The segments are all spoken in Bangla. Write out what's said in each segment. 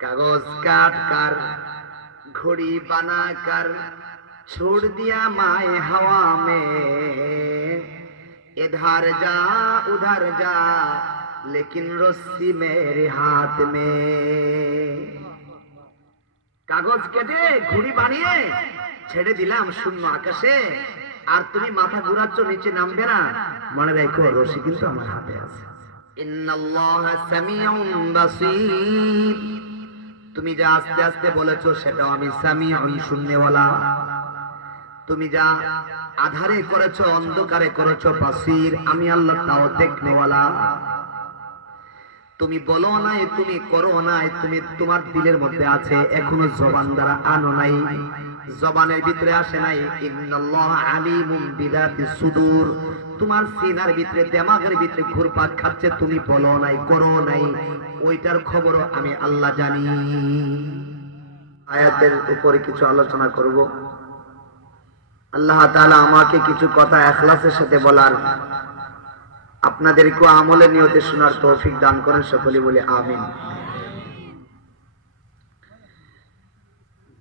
कागज काट कर घड़ी बना कर छोड़ दिया माए हवा में, इधर जा उधर जा लेकिन रस्सी मेरे हाथ में। কাগজ কেটে ঘুড়ি বানিয়ে ছেড়ে দিলাম শূন্য আকাশে, আর তুমি মাথা ঘুরাচ্ছ নিচে নামবে না, মনে রেখো রশি কিন্তু আমার হাতে আছে। ইন্নাল্লাহা সামিউন বাসীর, তুমি যা আস্তে আস্তে বলেছো সেটাও আমি সামিউন শুননেওয়ালা, তুমি যা আধারে করেছো অন্ধকারে করেছো বাসীর, আমি আল্লাহ তাও দেখনেওয়ালা। তুমি বলো নাই, তুমি করো নাই, তুমি তোমার দিলের মধ্যে আছে, এখনো জবান দ্বারা আনো নাই, জবানের ভিতরে আসে নাই। ইন্নাল্লাহা আলিমুম বিযাতিস সুদূর, তোমার সিনার ভিতরে দিমাগের ভিতরে ঘুরপাক খাচ্ছে, তুমি বলো নাই করো নাই, ওইটার খবরও আমি আল্লাহ জানি। আয়াতের উপরে কিছু আলোচনা করব। আল্লাহ তাআলা আমাকে কিছু কথা ইখলাসের সাথে বলার, আপনাদেরকে আমলের নিয়তে শোনার তৌফিক দান করেন, সকলে বলে আমিন।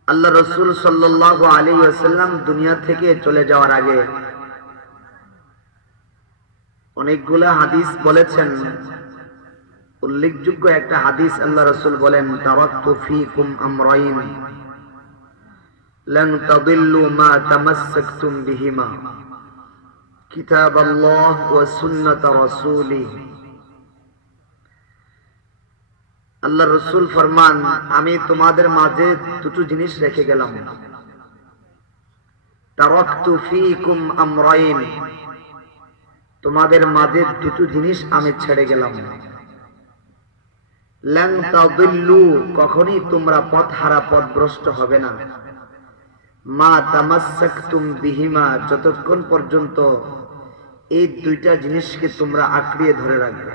আল্লাহ রাসূল সাল্লাল্লাহু আলাইহি ওয়াসাল্লাম দুনিয়া থেকে চলে যাওয়ার আগে অনেকগুলা হাদিস বলেছেন। উল্লেখযোগ্য একটা হাদিস আল্লাহ রাসূল বলেন, তারাকতু ফীকুম আমরাইন লান তাদিল্লু মা তামাসসাকতুম বিহিমা কিতাব আল্লাহ ওয়া সুন্নাত রাসূলি। আল্লাহ রাসূল ফরমান, আমি তোমাদের মাঝে দুটো জিনিস রেখে গেলাম। তারাকতু ফীকুম আমরাইন, তোমাদের মাঝে দুটো জিনিস আমি ছেড়ে গেলাম। লান তাদিল্লু, কখনোই তোমরা পথহারা পথভ্রষ্ট হবে না। মা তামাসসাকতুম বিহিমা, যতক্ষণ পর্যন্ত এই দুইটা জিনিসকে তোমরা আঁকড়িয়ে ধরে রাখবে।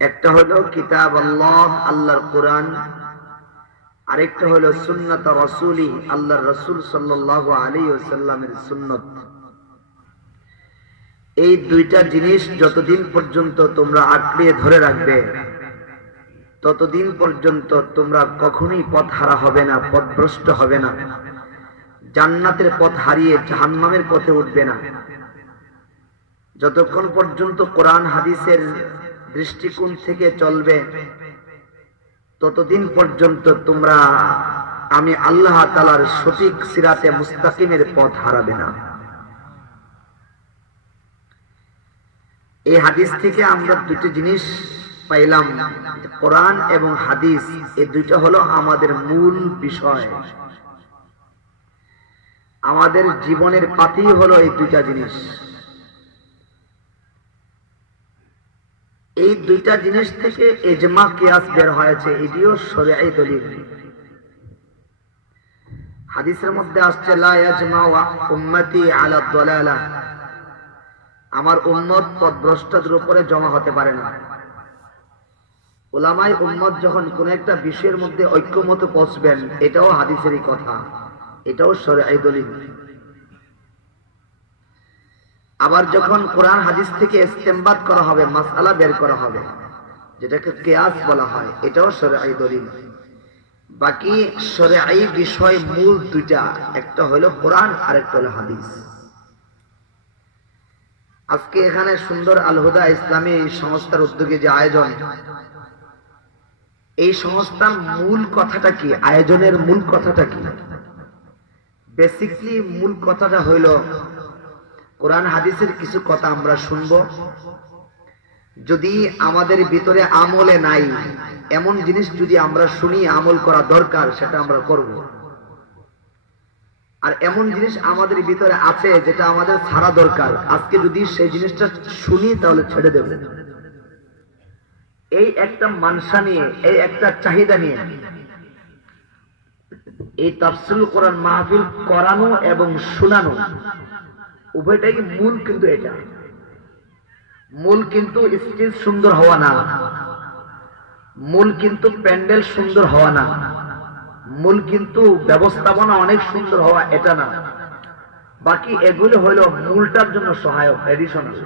একটা হলো কিতাব আল্লাহ, আল্লাহর কোরআন, আরেকটা হলো সুন্নাত রাসূলি, আল্লাহর রাসূল সাল্লাল্লাহু আলাইহি ওয়াসাল্লামের সুন্নাত। এই দুইটা জিনিস যতদিন পর্যন্ত তোমরা আঁকড়িয়ে ধরে রাখবে, ততদিন পর্যন্ত তোমরা কখনোই পথ হারা হবে না, পথভ্রষ্ট হবে না, জান্নাতের পথ হারিয়ে জাহান্নামের পথে উঠবে না। যতক্ষণ পর্যন্ত কোরআন হাদিসের দৃষ্টিকোণ থেকে চলবে, ততদিন পর্যন্ত তোমরা আমি আল্লাহ তাআলার সঠিক সিরাতে মুস্তাকিমের পথ হারাবে না। এই হাদিস থেকে আমরা দুটি জিনিস পাইলাম, কোরআন এবং হাদিস, এই দুইটা হলো আমাদের মূল বিষয়। আমাদের জীবনের পাতি হলো এই দুইটা জিনিস। এই দুইটা জিনিস থেকে ইজমা কিয়াস বের হয়েছে, এটিও শরঈ দলিল। হাদিসের মধ্যে আসছে, লা ইয়াজমাউ উম্মতি আলা দালালা, আমার উম্মত পথভ্রষ্টদের উপরে জমা হতে পারে না। উলামায়ে উম্মত যখন কোন একটা বিষয়ের মধ্যে ঐক্যমত পৌঁছবেন, এটাও হাদিসেরই কথা, এটাও শরঈ দলিল। আবার যখন কোরআন হাদিস থেকে ইস্তেমবাত করা হবে, মাসআলা বের করা হবে, যেটাকে কিয়াস বলা হয়, এটাও শরঈ দলিল। বাকি শরঈ বিষয় মূল দুইটা, একটা হলো কোরআন আর একটা হলো হাদিস। আজকে এখানে সুন্দর আল হুদা ইসলামী সংস্থার উদ্যোগে যে আয়োজন, এই সংস্থার মূল কথাটা কি, আয়োজনের মূল কথাটা কি? বেসিকলি মূল কথাটা হইল, কোরআন হাদিসের কিছু কথা আমরা শুনবো, যদি আমাদের ভিতরে আমলে নাই, এমন জিনিস যদি আমরা শুনি আমল করা দরকার, সেটা আমরা করব। আর এমন জিনিস আমাদের ভিতরে আছে যেটা আমাদের ছাড়া দরকার, আজকে যদি সেই জিনিসটা শুনি তাহলে ছেড়ে দেব। এই একটা মানসা নিয়ে, এই একটা চাহিদা নিয়ে এই তাফসীরুল কোরআন মাহফিল করানো এবং শোনানো উভয়টাই মূল। কিন্তু এটা মূল কিন্তু স্টেজ সুন্দর হওয়া না, মূল কিন্তু প্যান্ডেল সুন্দর হওয়া না, মূল কিন্তু ব্যবস্থাপনা অনেক সুন্দর হওয়া এটা না। বাকি এগুলো হলো মূলটার জন্য সহায়ক, এডিশনাল।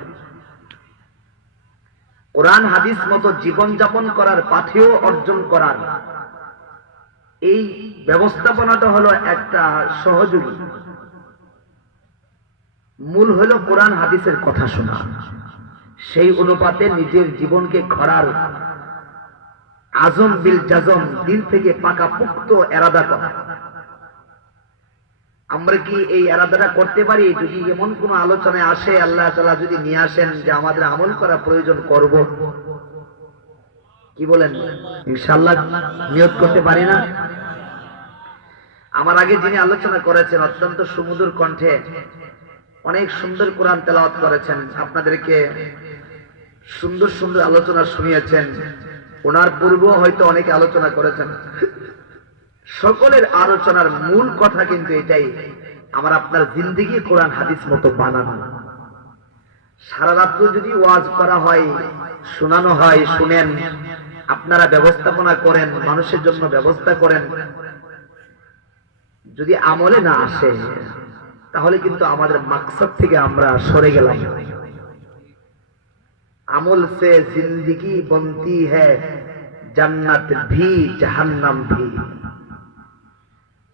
কোরআন হাদিস মতো জীবন যাপন করার পাথেয় অর্জন করার এই ব্যবস্থাপনাটা হলো একটা সহযোগী। মূল হলো কোরআন হাদিসের কথা শোনা, সেই অনুপাতে নিজের জীবনকে গড়ার আজম বিল জাজম, দিল থেকে পাকাপোক্ত এরাদা করা। আমরা কি এই এরাদাটা করতে পারি? যদি এমন কোন আলোচনায় আসে, আল্লাহ তাআলা যদি নিয়ে আসেন যে আমাদের আমল করা প্রয়োজন, করব, কি বলেন? ইনশাআল্লাহ নিয়ত করতে পারি না? আমার আগে যিনি আলোচনা করেছেন অত্যন্ত সুমধুর কণ্ঠে অনেক সুন্দর কোরআন তেলাওয়াত করেছেন, আপনাদেরকে সুন্দর সুন্দর আলোচনা শুনিয়েছেন। ওনার পূর্বেও হয়তো অনেকে আলোচনা করেছেন। সকলের আলোচনার মূল কথা কিন্তু এটাই, আমার আপনার জিন্দেগি কোরআন হাদিস মতো বানানো। সারা রাত্র যদি ওয়াজ করা হয়, শোনানো হয়, শুনেন, আপনারা ব্যবস্থাপনা করেন, মানুষের জন্য ব্যবস্থা করেন, যদি আমলে না আসে তাহলে কিন্তু আমাদের মাকসাদ থেকে আমরা সরে গেলাম। আমল সে জিন্দেগি বনতি হ্যায়, জান্নাত ভি জাহান্নাম ভি।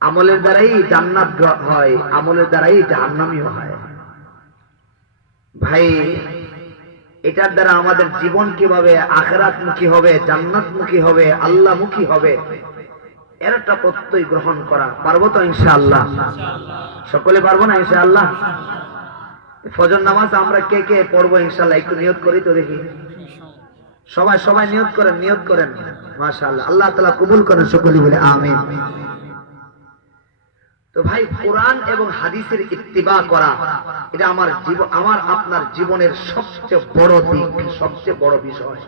আমলের দ্বারাই জান্নাত হয়, আমলের দ্বারাই জাহান্নামীও হয়। ভাই, এটার দ্বারা আমাদের জীবন কিভাবে আখিরাত মুখী হবে, জান্নাত মুখী হবে, আল্লাহ মুখী হবে, এর একটা প্রত্যয় গ্রহণ করা। পারবো তো ইনশাআল্লাহ? সকলে পারবো না ইনশাআল্লাহ? ফজর নামাজ আমরা কে কে পড়বো ইনশাআল্লাহ? একটু নিয়ত করি তো দেখি। সবাই সবাই নিয়ত করেন, নিয়ত করেন। মাশাআল্লাহ, আল্লাহ তাআলা কবুল করেন, সকলে বলে আমিন। তো ভাই, কোরআন এবং হাদিসের ইত্তিবা করা, এটা আমার আপনার জীবনের সবচেয়ে বড় দিক, সবচেয়ে বড় বিষয়।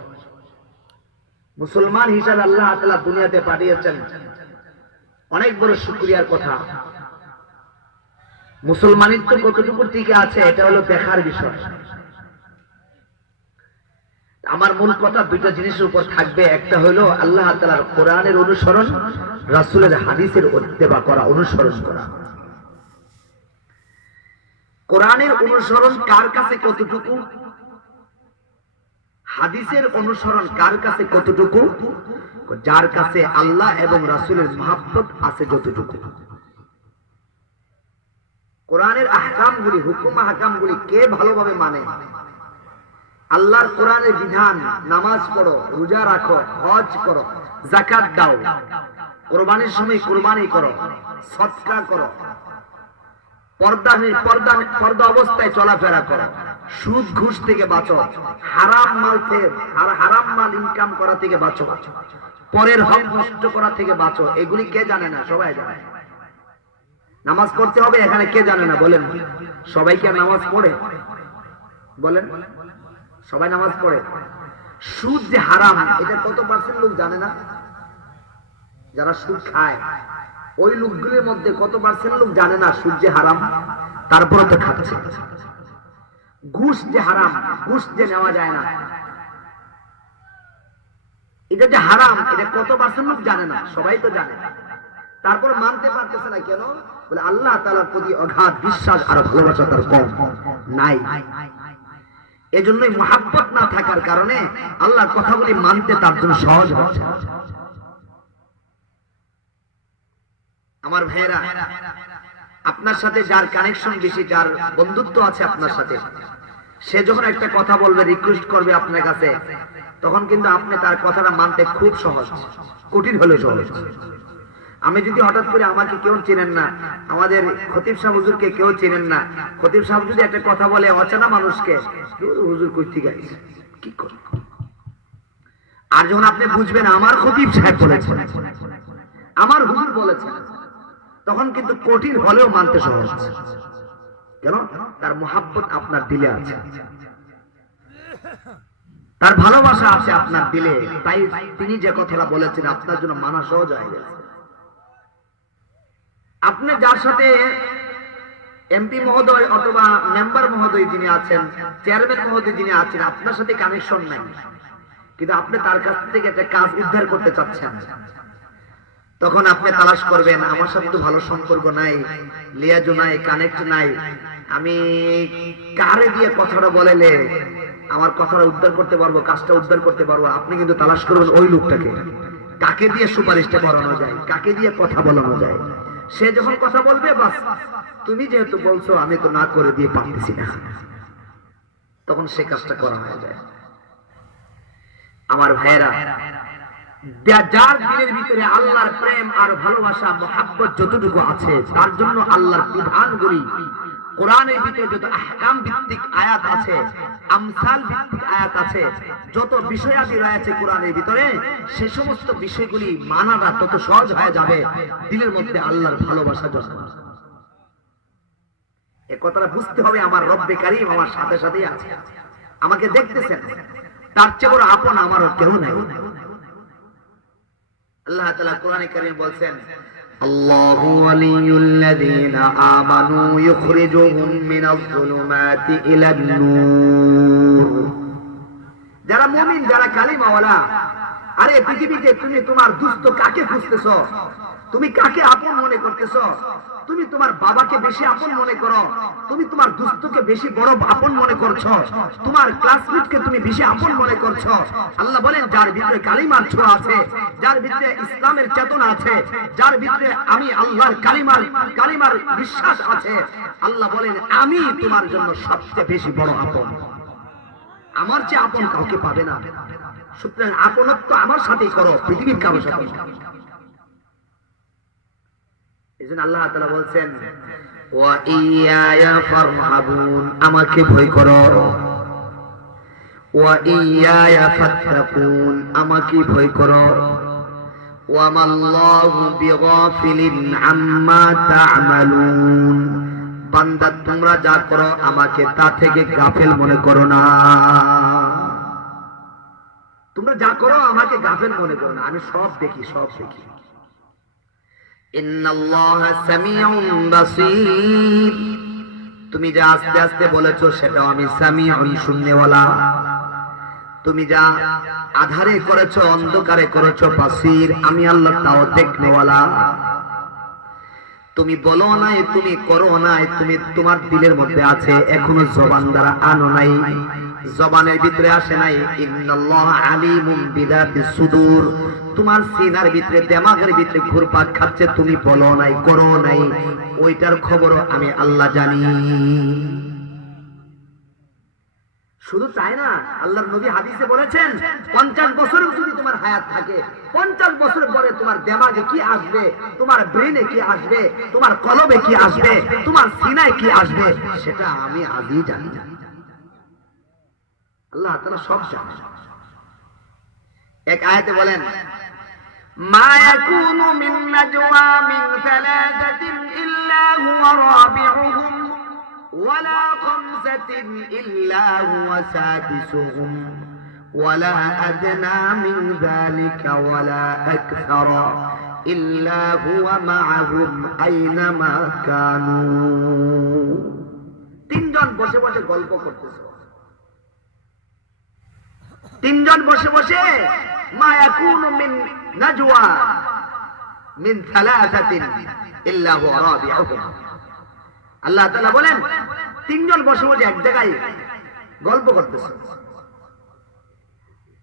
মুসলমান হিসাবে আল্লাহ তাআলা দুনিয়াতে পাঠিয়েছেন, অনেক বড় শুকরিয়ার কথা। মুসলমানিত্ব কতটুকু টিকে আছে এটা হলো দেখার বিষয়। আমার মূল কথা দুইটা জিনিসের উপর থাকবে। একটা হলো আল্লাহ তাআলার কোরআনের অনুসরণ, রাসূলের হাদিসের ইত্তেবা করা, অনুসরণ করা। কোরআনের অনুসরণ কার কাছে কতটুকু, হাদিসের অনুসরণ কার কাছে কতটুকু? যার কাছে আল্লাহ এবং রাসূলের মহব্বত আছে যতটুকু। কোরআনের আহকামগুলি, হুকুম আহকামগুলি কে ভালোভাবে মানে? আল্লাহর কোরআনের বিধান, নামাজ পড়ো, রোজা রাখো, হজ করো, যাকাত দাও, কোরবানির সময় কোরবানি করো, সদকা করো, পর্দা অবস্থায় চলাফেরা করো, সুদ ঘুষ থেকে বাঁচো, হারাম মাল ইনকাম করা থেকে বাঁচো, পরের হক নষ্ট করা থেকে বাঁচো। এগুলি কে জানে না? সবাই জানে। নামাজ পড়তে হবে এখানে কে জানে না বলেন? সবাই কি নামাজ পড়ে? বলেন, সবাই নামাজ পড়ে। সুদ যে হারাম, এটা কত পার্সেন্ট লোক জানে না? যারা সুদ খায় ওই লোকগুলির মধ্যে কত পার্সেন্ট লোক জানে না সুদ যে হারাম, তারপরে তো খাচ্ছে। ঘুষ যে হারাম, ঘুষ যে নেওয়া যায় না, এটা যে হারাম, এটা কত পার্সেন্ট লোক জানে না? সবাই তো জানে, তারপর মানতে পারতেছে না। কেন? বলে আল্লাহ তাআলার প্রতি অগাধ বিশ্বাস আর ভালোবাসা তার কম নাই। এজন্যই মুহাব্বত না থাকার কারণে আল্লাহর কথাগুলি মানতে তার জন্য সহজ হচ্ছে। আমার ভাইয়েরা, আপনার সাথে যার কানেকশন বেশি, যার বন্ধুত্ব আছে আপনার সাথে, সে যখন একটা কথা বলবে, রিকোয়েস্ট করবে আপনার কাছে, তখন কিন্তু আপনি তার কথাটা মানতে খুব সহজ, কঠিন হলেও সহজ। আমি যদি হঠাৎ করে, আমাকে কেউ চেনেন না, আমাদের খতিব সাহেব হুজুরকে কেউ চেনেন না, খতিব সাহেব যদি একটা কথা বলে অচেনা মানুষকে, হুজুর কই থেকে আইছে, কি করব? আর যখন আপনি বুঝবেন আমার খতিব সাহেব বলেছেন, আমার হুজুর বলেছেন, তখন কিন্তু কঠিন হলেও মানতে সহজ। কেন? তার মুহাব্বত আপনার দিলে আছে, তার ভালোবাসা আছে আপনার দিলে, তাই তিনি যে কথাটা বলেছেন আপনার জন্য মানা সহজ হয়ে গেছে। আপনি যার সাথে এমপি মহোদয় অথবা মেম্বার মহোদয় যিনি আছেন, চেয়ারম্যান মহোদয় যিনি আছেন, আপনার সাথে কানেকশন নাই, কিন্তু আপনি তার কাছ থেকে একটা কাজ উদ্ধার করতে চাচ্ছেন, তখন আপনি তালাশ করবেন, আমার সাথে তো ভালো সম্পর্ক নাই, লিয়াজু নাই, কানেক্ট নাই, আমি কারে দিয়ে কথাটা বলেলে আমার কথাটা উদ্ধার করতে পারবো, কাজটা উদ্ধার করতে পারবো, আপনি কিন্তু তালাশ করবেন ওই লোকটাকে, কাকে দিয়ে সুপারিশটা করানো যায়, কাকে দিয়ে কথা বলানো যায়। সে যখন কথা বলবে, বাস তুমি যেহেতু বলছো আমি তো না করে দিয়ে পারতেছি না, তখন সে কাজটা করা হয়ে যায়। আমার ভাইয়েরা, যার দিলের ভিতরে আল্লাহর প্রেম আর ভালোবাসা মহাব্বত যতটুকু আছে, তার জন্য আল্লাহর বিধানগুলি কোরআনের ভিতরে যত আহকাম ভিত্তিক আয়াত আছে, আমসাল ভিত্তিক আয়াত আছে, যত বিষয়াদি রয়েছে কোরআনের ভিতরে, সে সমস্ত বিষয়গুলি মানাটা তত সহজ হয়ে যাবে দিলের মধ্যে আল্লাহর ভালোবাসা জন্ম। এই কথাটা বুঝতে হবে, আমার রব্বে কারীম আমার সাথে সাথেই আছে, আমাকে দেখতেছেন, তার চেয়ে বড় আপন আমারও কেউ নাই। আল্লাহ তাআলা কোরআনে কারীমে বলছেন, আল্লাহু ওয়ালিয়ুল্লাযীনা আমানু ইখরিজুহুম মিনাজ-যুলুমাতি ইলান-নূর। যারা মুমিন, যারা কালিমাওয়ালা, আরে পৃথিবীতে তুমি তোমার দুস্থ কাকে খুঁজতেছো? তুমি কাকে আপন মনে করতেছো? তুমি তোমার বাবাকে বেশি আপন মনে করো, তুমি তোমার দুস্থকে বেশি বড় আপন মনে করছো, তোমার ক্লাসমেটকে তুমি বেশি আপন মনে করছো। আল্লাহ বলেন, যার ভিতরে কালিমার ছোঁয়া আছে, যার ভিতরে ইসলামের চেতনা আছে, যার ভিতরে আমি আল্লাহর কালিমার বিশ্বাস আছে, আল্লাহ বলেন আমি তোমার জন্য সবচেয়ে বেশি বড় আপন, আমার চেয়ে আপন কাউকে পাবে না। সুতরাং আপনত্ব আমার সাথেই করো, পৃথিবীর কারোর সাথে। এজন্য আল্লাহ তাআলা বলছেন, ওয়া ইয়া ফারহাবুন, আমাকে ভয় করো, ওয়া ইয়া ফাত্তাকুন, আমাকে ভয় করো, ওয়া মাল্লাহু বিগাফিলিন আম্মা তা'মালুন, বান্দা তোমরা যা করো আমাকে তা থেকে গাফেল মনে করো না। তোমরা যা করো আমাকে গাফেল মনে করো না, আমি সব দেখি, সব দেখি। ইন্নাল্লাহা সামিউন বাসীর, তুমি যা আস্তে আস্তে বলেছো সেটাও আমি সামিউন, শুননেওয়ালা। তুমি যা আধারে করেছো, অন্ধকারে করেছো, বাসীর, আমি আল্লাহ তাও দেখনেওয়ালা। তুমি বলো নাই, তুমি করো নাই, তুমি তোমার দিলের মধ্যে আছে, এখনো জবান দ্বারা আনো নাই, জবানের ভিতরে আসে নাই। ইন্নাল্লাহা আলিমুম বিযাতিস সুদূর, তোমার সিনার ভিতরে, দিমাগের ভিতরে ঘুরপাক খাচ্ছে, তুমি বলো নাই, করো নাই, ওইটার খবরও আমি আল্লাহ জানি। শুধু তাই না, আল্লাহর নবী হাদিসে বলেছেন 50 বছরেও যদি তোমার হায়াত থাকে, 50 বছর পরে তোমার দিমাগে কি আসবে, তোমার ব্রেনে কি আসবে, তোমার কলবে কি আসবে, তোমার সিনায় কি আসবে, সেটা আমি আজই জানি। আল্লাহ তাআলা সব জানেন। এক আয়াতে বলেন, মা ইয়াকুনু মিন নাজওয়া মিন সালাসাতিন ইল্লা হুয়া রাবিউহুম ওয়ালা খামসাতিন ইল্লা হুয়া সাদিসুহুম ওয়ালা আদনা মিন যালিকা ওয়ালা আকসারা ইল্লা হুয়া মা'আহুম আইনামা কানু। তিনজন বসে বসে গল্প করতেছে, তিনজন বসে বসে, মা ইয়াকুনু মিন নাজওয়া মিন সালাসাতিন ইল্লা হুয়া রাবিউহুম। আল্লাহ তাআলা বলেন, তিনজন বসে বসে এক জায়গায় গল্প করতেছে,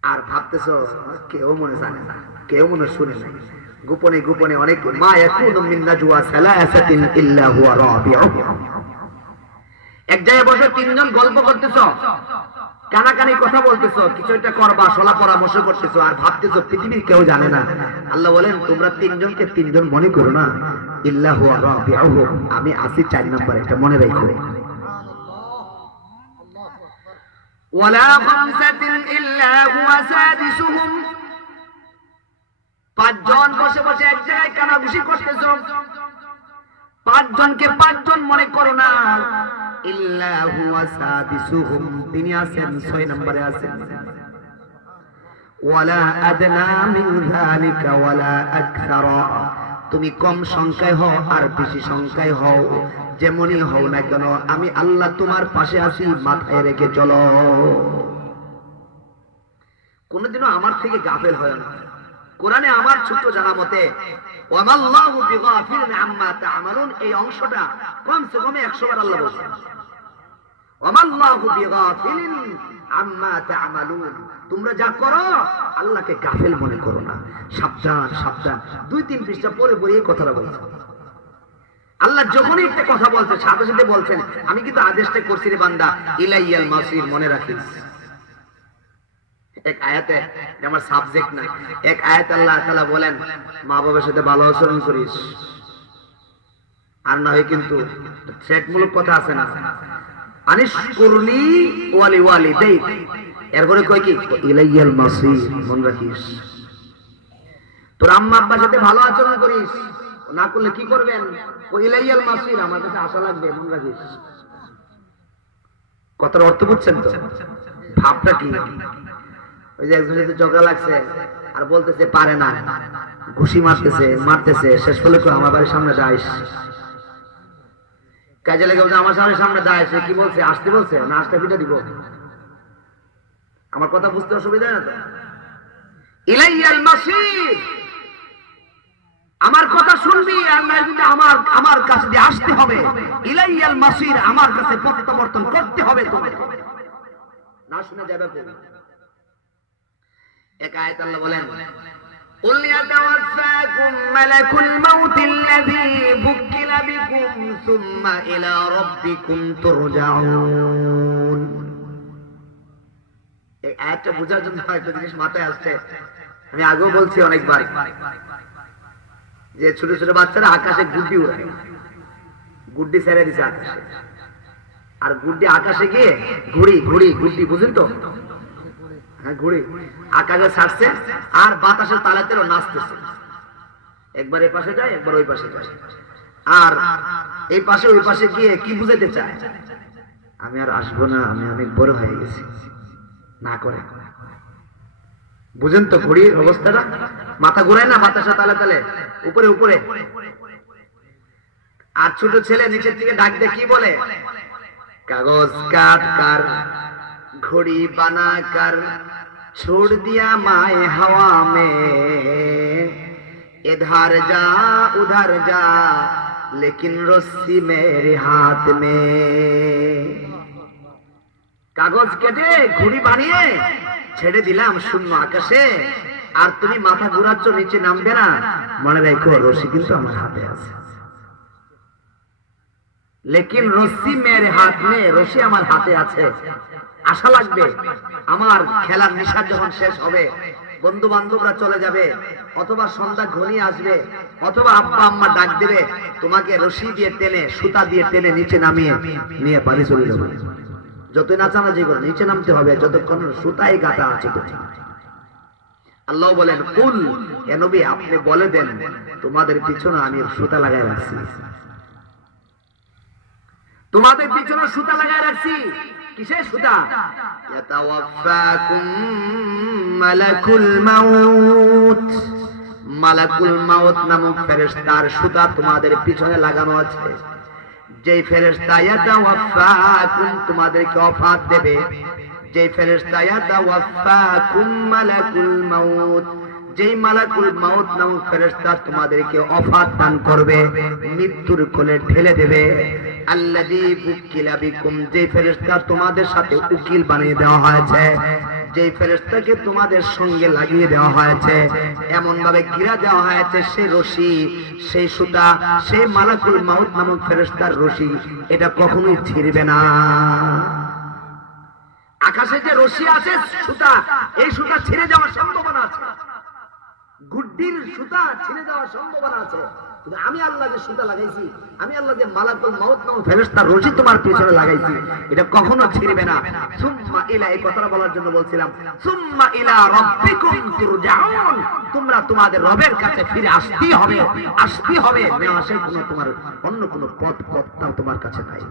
আর ভাবতেছো কেউ মনে জানে না, কেউ মনে শুনে না, গোপনে গোপনে অনেক। মা ইয়াকুনু মিন নাজওয়া সালাসাতিন ইল্লা হুয়া রাবিউহুম, এক জায়গায় বসে তিনজন গল্প করতেছো, কানাকানি কথা বলতেছো, কিছু একটা করবা, সলা পরামর্শ করতেছো, আর ভাবতেছো পৃথিবীর কেউ জানে না। আল্লাহ বলেন, তোমরা তিনজনকে তিনজন মনে করো না, ইল্লা হুয়া রাবিউহুম, আমি আছি 4 নম্বর, এটা মনে রাখো। ওয়ালা খামসাতিন ইল্লা হুয়া সাদিসুহুম, 5 জন বসে বসে এক জায়গায় কানাঘুষি করতেছো, 5 জনকে 5 জন মনে করো না, ইল্লা হুয়া সাদিসুহুম, তিনি আছেন 6 নম্বরে আছেন। ওয়ালা আদনা মিন যালিকা ওয়ালা আকসারা, তুমি কম সংখ্যায় হও আর বেশি সংখ্যায় হও, যেমনই হও না কেন আমি আল্লাহ তোমার পাশে আছি, মাথায় রেখে চলো। কোনদিনও আমার থেকে গাফেল হয় না। কোরআনে আমার ছোট জানা মতে ওয়ামাল্লাহু বিগাফিলিন আম্মা তা'মালুন, এই অংশটা কমসে কম 100 বার আল্লাহ বলেছেন। ওয়ামাল্লাহু বিগাফিলিন আম্মা তা'মালুন, তোমরা যা করো আল্লাহকে গাফেল মনে করো না। সাবধান সাবধান, 2-3 পৃষ্ঠা পরে পরে এই কথাটা বলছে। আল্লাহ যখনই একটা কথা বলছে সাথে সাথে বলছেন আমি কিন্তু আদেশটা করছি রে বান্দা, ইলাইয়াল মাসির, মনে রাখিস। এক আয়াতে, আমার সাবজেক্ট না, এক আয়াত আল্লাহ তাআলা বলেন মা বাবার সাথে ভালো আচরণ করিস, আর না হয় কিন্তু থ্রেটমূলক কথা আছে না, আনিশকুরনি ওয়ালি ওয়ালিদাইক, এরপরে কয় কি ইলাইয়াল মাসির, মনে রাখিস। তোর আম্মা আব্বার সাথে ভালো আচরণ করিস, না করলে কি করবেন, ও ইলাইয়াল মাসির, আমার কাছে আশা লাগবে, মনে রাখিস। কথার অর্থ বুঝছেন তো, ভাবটা কি? ওই যে একজনের সাথে ঝগড়া লাগছে আর বলতেছে পারে না, ঘুষি মারতেছে, শেষ হলে আমার বাড়ির সামনে যাইস, কাজে লেগে বলছে আমার সামনে দাঁড়ায়, সে কি বলছে, আসতে বলছে না আসতে পিঠা দিব? আমার কথা বুঝতে অসুবিধা না তো? ইলাইয়াল মাসির, আমার কথা শুনবি আর না যদি আমার কাছে দিয়ে আসতে হবে। ইলাইয়াল মাসির, আমার কাছে প্রত্যাবর্তন করতে হবে তোমাকে, না শুনে যাবে তো। এক আয়াত আল্লাহ বলেন قل يتوفاكم ملك الموت الذي وكل بكم ثم إلى ربكم ترجعون। এই আয়াতটা বোঝার জন্য একটা জিনিস মাথায় আসছে, আমি আগেও বলছি অনেকবার, যে ছোট ছোট বাচ্চারা আকাশে গুড্ডি উড়ায়, গুড্ডি ছেড়ে দিছে আকাশে, আর গুড্ডি আকাশে গিয়ে গুড্ডি বুঝেন তো, হ্যাঁ ঘুড়ি আকাশে ছাড়ছে আর বাতাসের তালে তালে নাচতেছে, একবার এই পাশে যায় একবার ওই পাশে যায়, আর এই পাশে ওই পাশে গিয়ে কি বুঝাইতে চায়, আমি আর আসবো না, আমি অনেক বড় হয়ে গেছি, না করে। বুঝেন তো ঘুড়ির অবস্থাটা, মাথা ঘুরায় না বাতাসের তালে তালে উপরে উপরে, আর ছোট ছেলে নিচের দিকে ডাক দিয়ে কি বলে, কাগজ কাট कर घड़ी बना कर छोड़ दिया माए हवा में, इधर जा उधर जा लेकिन रस्सी मेरे हाथ में। কাগজ কেটে ঘুড়ি বানিয়ে ছেড়ে দিলাম শূন্য আকাশে, আর তুমি মাথা ঘুরাচ্ছ নিচে নামবে না, মনে রাখো রশি কিন্তু আমার হাতে আছে। লেকিন রশি মেরে হাত মে, রশি আমার হাতে আছে। আশা লাগবে আমার খেলার নেশা যখন শেষ হবে, বন্ধু বান্ধবরা চলে যাবে, অথবা সন্ধ্যা ঘনিয়ে আসবে, অথবা আব্বা আম্মা ডাক দিবে, তোমাকে রশি দিয়ে টেনে, সুতা দিয়ে টেনে নিচে নামিয়ে নিয়ে বাড়ি চলে যাবে। যত নাচানাচি করে নিচে নামতে হবে যতক্ষণ সুতায় গাঁথা আছে। আল্লাহ বলেন কুল, হে নবী আপনি বলে দেন তোমাদের পিছনে আমি সুতা লাগায় রাখছি, তোমাদের পিছনে সুতা লাগায় রাখছি। কিসের সুতা? ইয়াতাওয়াফাকুম মালাকুল মাউত, মালাকুল মাউত নামক ফেরেশতার সুতা তোমাদের পিছনে লাগানো আছে। যেই ফেরেশতা ইয়াতাওয়াফাকুম তোমাদেরকে ওফাত দেবে, যেই ফেরেশতা ইয়াতাওয়াফাকুম মালাকুল মাউত, যেই মালাকুল মাউত নামক ফেরেশতা তোমাদেরকে ওফাত দান করবে, মৃত্যুর কোলে ঠেলে দেবে। আল্লাযী বুকিলা বিকুম, যেই ফেরেশতা তোমাদের সাথে উকিল বানিয়ে দেওয়া হয়েছে, যেই ফেরেশতাকে তোমাদের সঙ্গে লাগিয়ে দেওয়া হয়েছে, এমন ভাবে ঘিরা দেওয়া হয়েছে, সেই রশি, সেই সুতা, সেই মালাকুল মাউত নামক ফেরেশতার রশি, এটা কখনোই ছিঁড়বে না। আকাশে যে রশি আছে সুতা, এই সুতা ছিঁড়ে যাওয়ার সম্ভাবনা আছে, গুড্ডির সুতা ছিঁড়ে যাওয়ার সম্ভাবনা আছে। আমি আল্লাহ যে সুতা লাগাইছি, আমি আল্লাহ যে মালাকুল মাউত নামক ফেরেশতার রশি তোমার পিছনে লাগাইছি, এটা কখনো ছিঁড়বে না। সুম্মা ইলা, এই কথাটা বলার জন্য বলছিলাম, সুম্মা ইলা রাব্বিকুম তুরজাউন, তোমরা তোমাদের রবের কাছে ফিরে আসতেই হবে, আসতেই হবে। না আসে কোনো তোমার অন্য কোনো পথ তোমার কাছে নাই,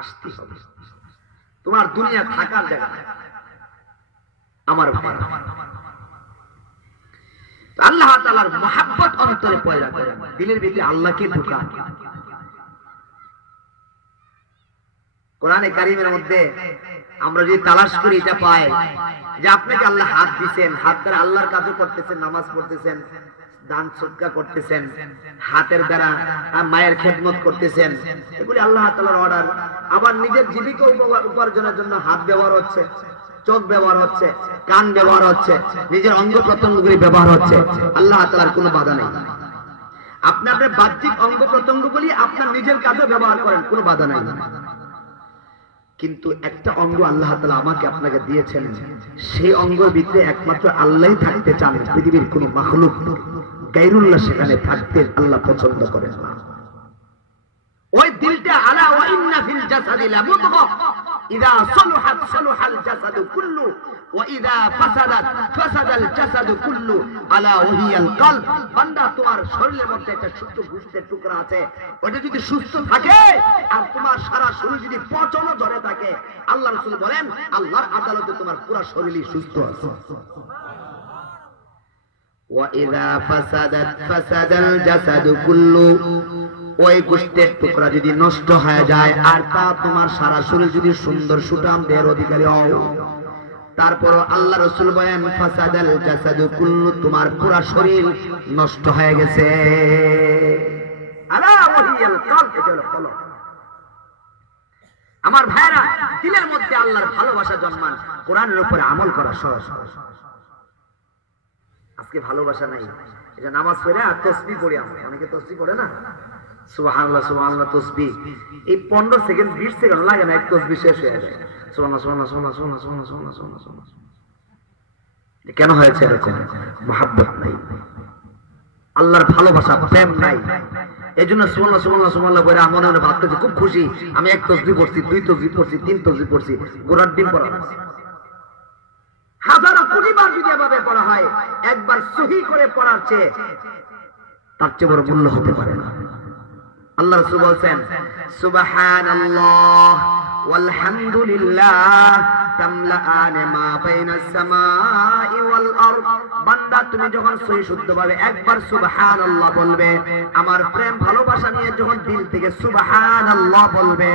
আসতেই হবে। তোমার দুনিয়া থাকার জায়গা আমার ভাই, আল্লাহ তাআলার মহব্বত অন্তরে পয়দা করে, দিলের ভিতরে আল্লাহকে ঢুকা। কোরআনে কারীমের মধ্যে আমরা যদি তালাশ করি এটা পাই যে আপনাকে আল্লাহ হাত দিবেন, হাত দ্বারা আল্লাহর কাজ করতেছেন, নামাজ পড়তেছেন, দান সদকা করতেছেন, হাতের দ্বারা মায়ের খেদমত করতেছেন, এগুলি আল্লাহ তাআলার অর্ডার। আবার নিজের জীবিকা উপার্জনের জন্য হাত ব্যবহার হচ্ছে, চোখ ব্যবহার হচ্ছে, কান ব্যবহার হচ্ছে, নিজের অঙ্গ প্রত্যঙ্গগুলি ব্যবহার হচ্ছে, আল্লাহ তাআলার কোনো বাধা নেই। আপনার বাহ্যিক অঙ্গ প্রত্যঙ্গগুলি আপনার নিজের কাজে ব্যবহার করেন, কোনো বাধা নাই। কিন্তু একটা অঙ্গ আল্লাহ তাআলা আমাকে আপনাকে দিয়েছেন, সেই অঙ্গের ভিতরে একমাত্র আল্লাহই থাকতে চান, পৃথিবীর কোনো মাখলুক গায়রুল্লাহ সেখানে থাকতে আল্লাহ পছন্দ করেন না। ওই দিলটা আলা ওয়া ইন্না ফিল জাসাদি লামুদগা ইযা সালুহাত সালুহাল জাসাদু কুল্লু ওয়া ইযা ফাসাদাত ফাসাদাল জাসাদু কুল্লু আলা ওয়াহিয়াল কলব। বান্দা, তোমার শরীরের মধ্যে একটা সুস্থ গোশতের টুকরা আছে, ওটা যদি সুস্থ থাকে আর তোমার সারা শরীর যদি পচনও ধরে থাকে, আল্লাহ রাসূল বলেন আল্লাহর আদালতে তোমার পুরো শরীরই সুস্থ আছে। ওয়া ইযা ফাসাদাত ফাসাদাল জাসাদু কুল্লু, ওই গোশতের টুকরা যদি নষ্ট হয়ে যায় আর তা তোমার সারা শরীর যদি সুন্দর সুঠাম দেহের অধিকারী হও, তারপর আল্লাহ রাসূল বলেন ফাসাদাল জাসাদু কুল্লু, তোমার পুরো শরীর নষ্ট হয়ে গেছে। আলা ওয়াহিয়াল কলব, এটা হলো কলব। আমার ভাইরা, দিলের মধ্যে আল্লাহর ভালোবাসা জন্মান, কোরআনের উপরে আমল করা সহজ। আজকে ভালোবাসা নাই, এটা নামাজ পড়ে আর তাসবিহ পড়ি, আমরা অনেকে তাসবিহ পড়ে না, সুবহানাল্লাহ সুবহানাল্লাহ তাসবিহ, এই 15 সেকেন্ড 20 সেকেন্ড লাগে না, এক তাসবিহ শেষ হয়ে যায়। সুবহানাল্লাহ সুবহানাল্লাহ সুবহানাল্লাহ সুবহানাল্লাহ সুবহানাল্লাহ সুবহানাল্লাহ। কেন হয়েছে এরকম? মহব্বত নাই, আল্লাহর ভালোবাসা, প্রেম নাই। এজন্য সুবহানাল্লাহ সুবহানাল্লাহ সুবহানাল্লাহ বলে মনে মনে ভাবতেছি খুব খুশি, আমি এক তাসবিহ পড়ছি, 2 তাসবিহ পড়ছি, 3 তাসবিহ পড়ছি, গোড়ার দিন পড়া। হাজারো কোটি বার যদি এভাবে পড়া হয়, একবার সহি করে পড়ার চেয়ে তার চেয়ে বড় মূল্য হতে পারে না। আল্লাহ রাসূল বলেন সুবহানাল্লাহ ওয়ালহামদুলিল্লাহ তামলাআন মা বাইনাস সামাই ওয়াল আরদ। বান্দা, তুমি যখন সহি শুদ্ধভাবে একবার সুবহানাল্লাহ বলবে, আমার প্রেম ভালোবাসা নিয়ে যখন দিল থেকে সুবহানাল্লাহ বলবে,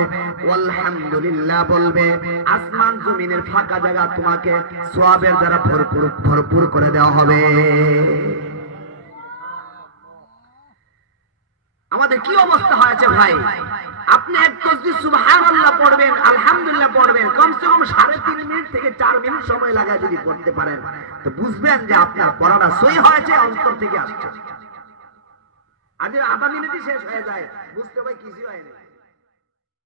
ওয়ালহামদুলিল্লাহ বলবে, আসমান জমিনের ফাঁকা জায়গা তোমাকে সওয়াবের দ্বারা ভরপুর করে দেওয়া হবে। আমাদের কি অবস্থা হয়েছে ভাই? আপনি এক তাসবিহ সুবহানাল্লাহ পড়বেন, আলহামদুলিল্লাহ পড়বেন, কমসে কম 3.5 মিনিট থেকে 4 মিনিট সময় লাগায় যদি পড়তে পারেন, তো বুঝবেন যে আপনার পড়াটা সহি হয়েছে, অন্তর থেকে আসছে। আর যদি আধা মিনিটই শেষ হয়ে যায়, বুঝতে ভাই কিছু হয়নি।